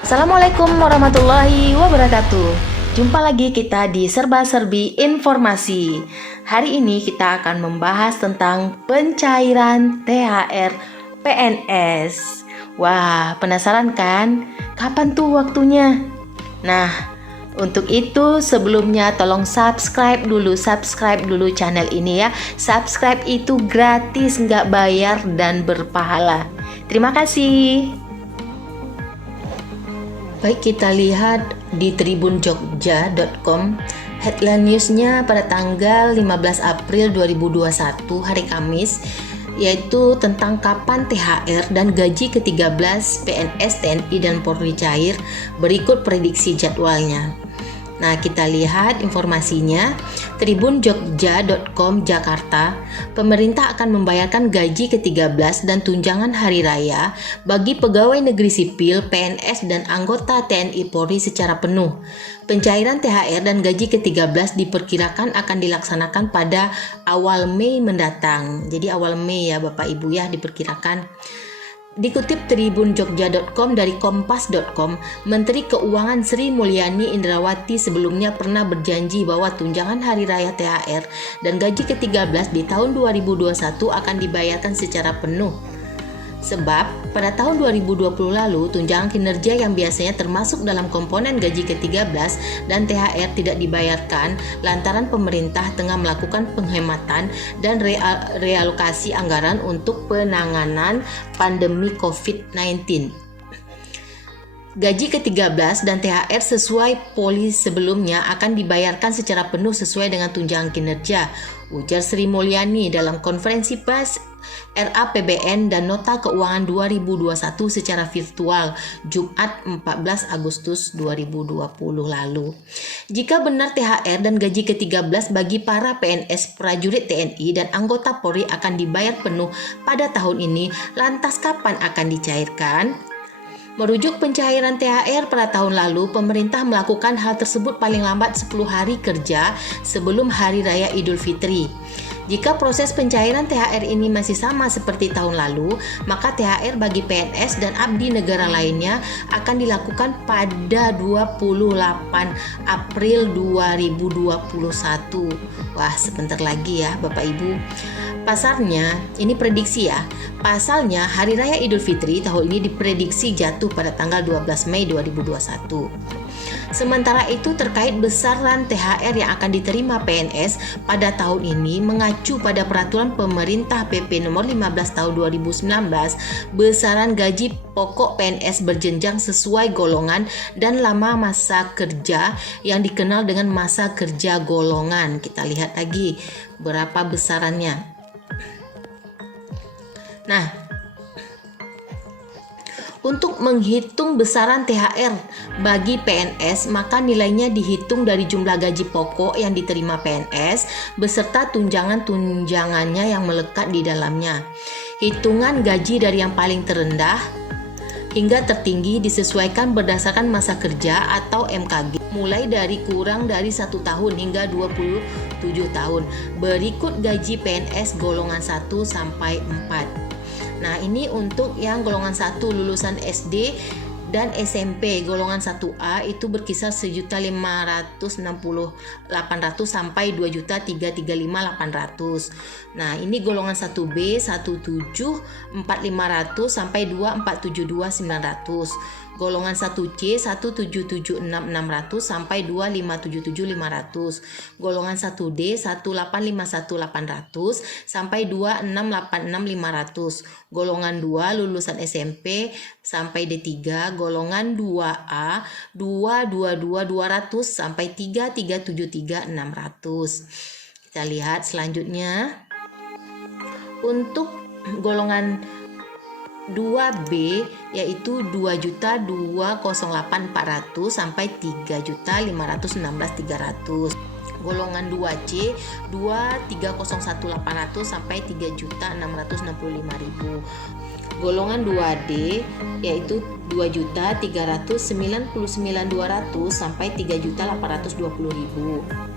Assalamualaikum warahmatullahi wabarakatuh. Jumpa lagi kita di Serba-Serbi Informasi. Hari ini kita akan membahas tentang pencairan THR PNS. Wah, penasaran kan? Kapan tuh waktunya? Nah, untuk itu sebelumnya tolong subscribe dulu channel ini ya. Subscribe itu gratis, nggak bayar dan berpahala. Terima kasih. Baik, kita lihat di tribunjogja.com. Headline newsnya pada tanggal 15 April 2021 hari Kamis, yaitu tentang kapan THR dan gaji ke-13 PNS, TNI, dan Polri cair. Berikut prediksi jadwalnya. Nah, kita lihat informasinya. Tribunjogja.com Jakarta, pemerintah akan membayarkan gaji ke-13 dan tunjangan hari raya bagi pegawai negeri sipil, PNS, dan anggota TNI Polri secara penuh. Pencairan THR dan gaji ke-13 diperkirakan akan dilaksanakan pada awal Mei mendatang. Jadi awal Mei ya Bapak Ibu ya diperkirakan. Dikutip tribunjogja.com dari kompas.com, Menteri Keuangan Sri Mulyani Indrawati sebelumnya pernah berjanji bahwa tunjangan hari raya THR dan gaji ke-13 di tahun 2021 akan dibayarkan secara penuh. Sebab pada tahun 2020 lalu tunjangan kinerja yang biasanya termasuk dalam komponen gaji ke-13 dan THR tidak dibayarkan lantaran pemerintah tengah melakukan penghematan dan realokasi anggaran untuk penanganan pandemi COVID-19. Gaji ke-13 dan THR sesuai polis sebelumnya akan dibayarkan secara penuh sesuai dengan tunjangan kinerja, ujar Sri Mulyani dalam konferensi pers RAPBN dan Nota Keuangan 2021 secara virtual Jumat 14 Agustus 2020 lalu. Jika benar THR dan gaji ke-13 bagi para PNS, prajurit TNI, dan anggota Polri akan dibayar penuh pada tahun ini, lantas kapan akan dicairkan? Merujuk pencairan THR pada tahun lalu, pemerintah melakukan hal tersebut paling lambat 10 hari kerja sebelum Hari Raya Idul Fitri. Jika proses pencairan THR ini masih sama seperti tahun lalu, maka THR bagi PNS dan abdi negara lainnya akan dilakukan pada 28 April 2021. Wah, sebentar lagi ya Bapak Ibu. Pasalnya, ini prediksi ya. Pasalnya, Hari Raya Idul Fitri tahun ini diprediksi jatuh pada tanggal 12 Mei 2021. Sementara itu, terkait besaran THR yang akan diterima PNS pada tahun ini mengacu pada peraturan pemerintah PP nomor 15 tahun 2019, besaran gaji pokok PNS berjenjang sesuai golongan dan lama masa kerja yang dikenal dengan masa kerja golongan. Kita lihat lagi berapa besarannya. Nah, untuk menghitung besaran THR bagi PNS, maka nilainya dihitung dari jumlah gaji pokok yang diterima PNS beserta tunjangan-tunjangannya yang melekat di dalamnya. Hitungan gaji dari yang paling terendah hingga tertinggi disesuaikan berdasarkan masa kerja atau MKG, mulai dari kurang dari 1 tahun hingga 27 tahun. Berikut gaji PNS golongan 1 sampai 4. Nah, ini untuk yang golongan 1 lulusan SD dan SMP. Golongan 1A itu berkisar 1.568.000 sampai 2.335.800. Nah, ini golongan 1B 1.745.000 sampai 2.472.900. Golongan 1C 1.776.600 sampai 2.577.500. Golongan 1D 1.851.800 sampai 2.686.500. Golongan 2 lulusan SMP sampai D3. Golongan 2A 222.200 sampai 3.373.600. Kita lihat selanjutnya. Untuk golongan 2B yaitu 2.208.400 sampai 3.516.300. Golongan 2C 2.301.800 sampai 3.665.000. Golongan 2D yaitu 2.399.200 sampai 3.820.000.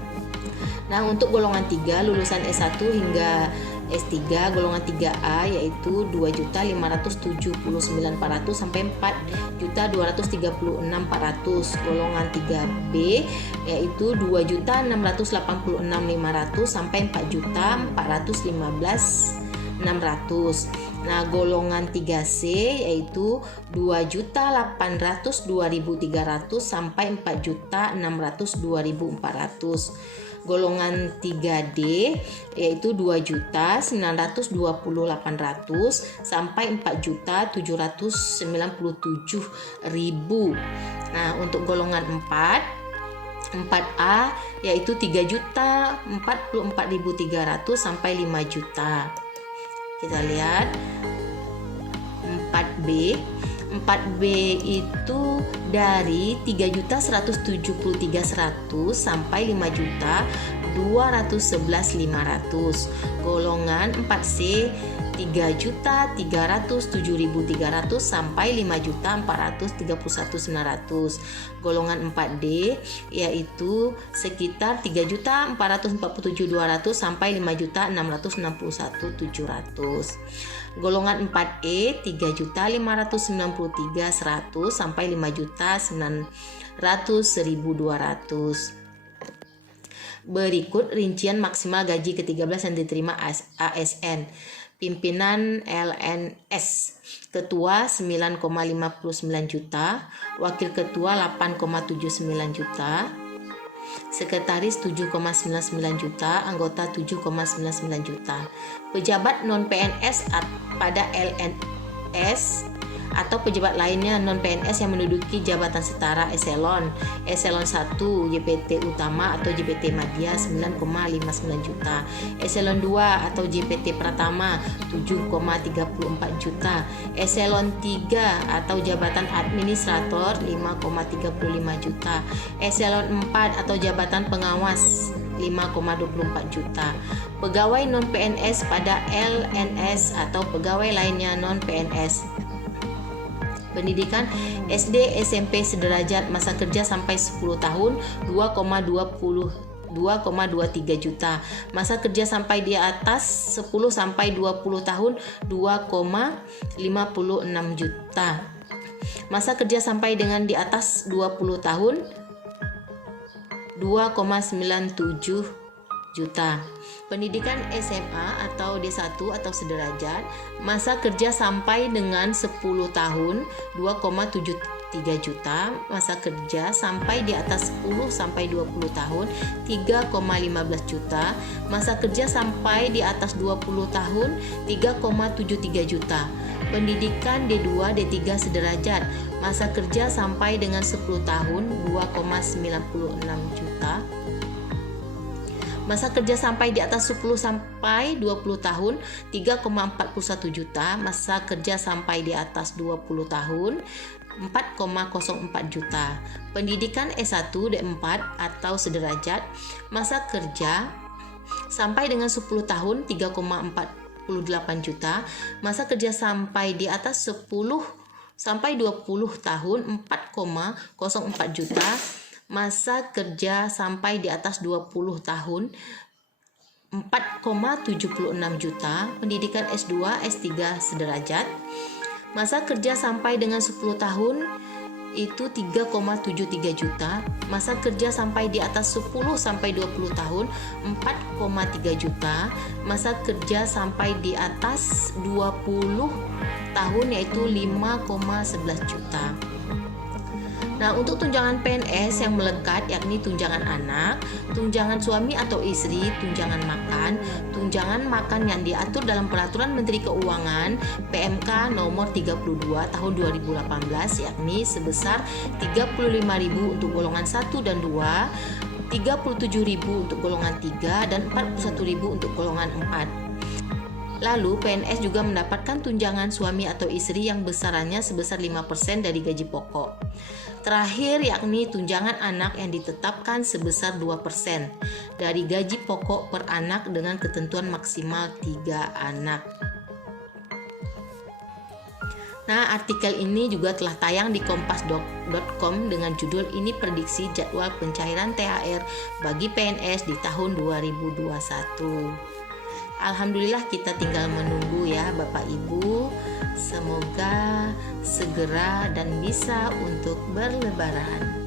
Nah, untuk golongan 3 lulusan S1 hingga S3 golongan 3A yaitu 2.579.400 sampai 4.236.400. Golongan 3B yaitu 2.686.500 sampai 4.415.600. Nah, golongan 3C yaitu 2.802.300 sampai 4.602.400. Golongan 3D yaitu 2.928.800 sampai 4.797.000. Nah, untuk golongan 4A yaitu 3.044.300 sampai 5 juta. Kita lihat 4B. 4B itu dari 3.173.100 sampai 5.211.500. Golongan 4C 3.307.300 sampai 5.431.900. Golongan 4D yaitu sekitar 3.447.200 sampai 5.661.700. Golongan 4E 3.593.100 sampai 5.900.100. Berikut rincian maksimal gaji ke-13 yang diterima ASN. Pimpinan LNS, ketua 9,59 juta, wakil ketua 8,79 juta, sekretaris 7,99 juta, anggota 7,99 juta. Pejabat non PNS pada LNS atau pejabat lainnya non PNS yang menduduki jabatan setara eselon 1 JPT utama atau JPT Madya 9,59 juta, eselon 2 atau JPT Pratama 7,34 juta, eselon 3 atau jabatan administrator 5,35 juta, eselon 4 atau jabatan pengawas 5,24 juta. Pegawai non PNS pada LNS atau pegawai lainnya non PNS. Pendidikan SD SMP sederajat, masa kerja sampai 10 tahun 2,23 juta, masa kerja sampai di atas 10 sampai 20 tahun 2,56 juta, masa kerja sampai dengan di atas 20 tahun 2,97 juta. Pendidikan SMA atau D1 atau sederajat, masa kerja sampai dengan 10 tahun 2,73 juta, masa kerja sampai di atas 10 sampai 20 tahun 3,15 juta, masa kerja sampai di atas 20 tahun 3,73 juta. Pendidikan D2 D3 sederajat, masa kerja sampai dengan 10 tahun 2,96 juta, masa kerja sampai di atas 10 sampai 20 tahun 3,41 juta, masa kerja sampai di atas 20 tahun 4,04 juta. Pendidikan S1 D4 atau sederajat, masa kerja sampai dengan 10 tahun 3,48 juta, masa kerja sampai di atas 10 sampai 20 tahun 4,04 juta, masa kerja sampai di atas 20 tahun 4,76 juta. Pendidikan S2 S3 sederajat, masa kerja sampai dengan 10 tahun itu 3,73 juta, masa kerja sampai di atas 10 sampai 20 tahun 4,3 juta, masa kerja sampai di atas 20 tahun yaitu 5,11 juta. Nah, untuk tunjangan PNS yang melekat yakni tunjangan anak, tunjangan suami atau istri, tunjangan makan yang diatur dalam Peraturan Menteri Keuangan PMK nomor 32 tahun 2018 yakni sebesar 35.000 untuk golongan 1 dan 2, 37.000 untuk golongan 3 dan 41.000 untuk golongan 4. Lalu PNS juga mendapatkan tunjangan suami atau istri yang besarannya sebesar 5% dari gaji pokok. Terakhir yakni tunjangan anak yang ditetapkan sebesar 2% dari gaji pokok per anak dengan ketentuan maksimal 3 anak. Nah, artikel ini juga telah tayang di kompas.com dengan judul "Ini prediksi jadwal pencairan THR bagi PNS di tahun 2021". Alhamdulillah kita tinggal menunggu ya Bapak Ibu. Semoga segera dan bisa untuk berlebaran.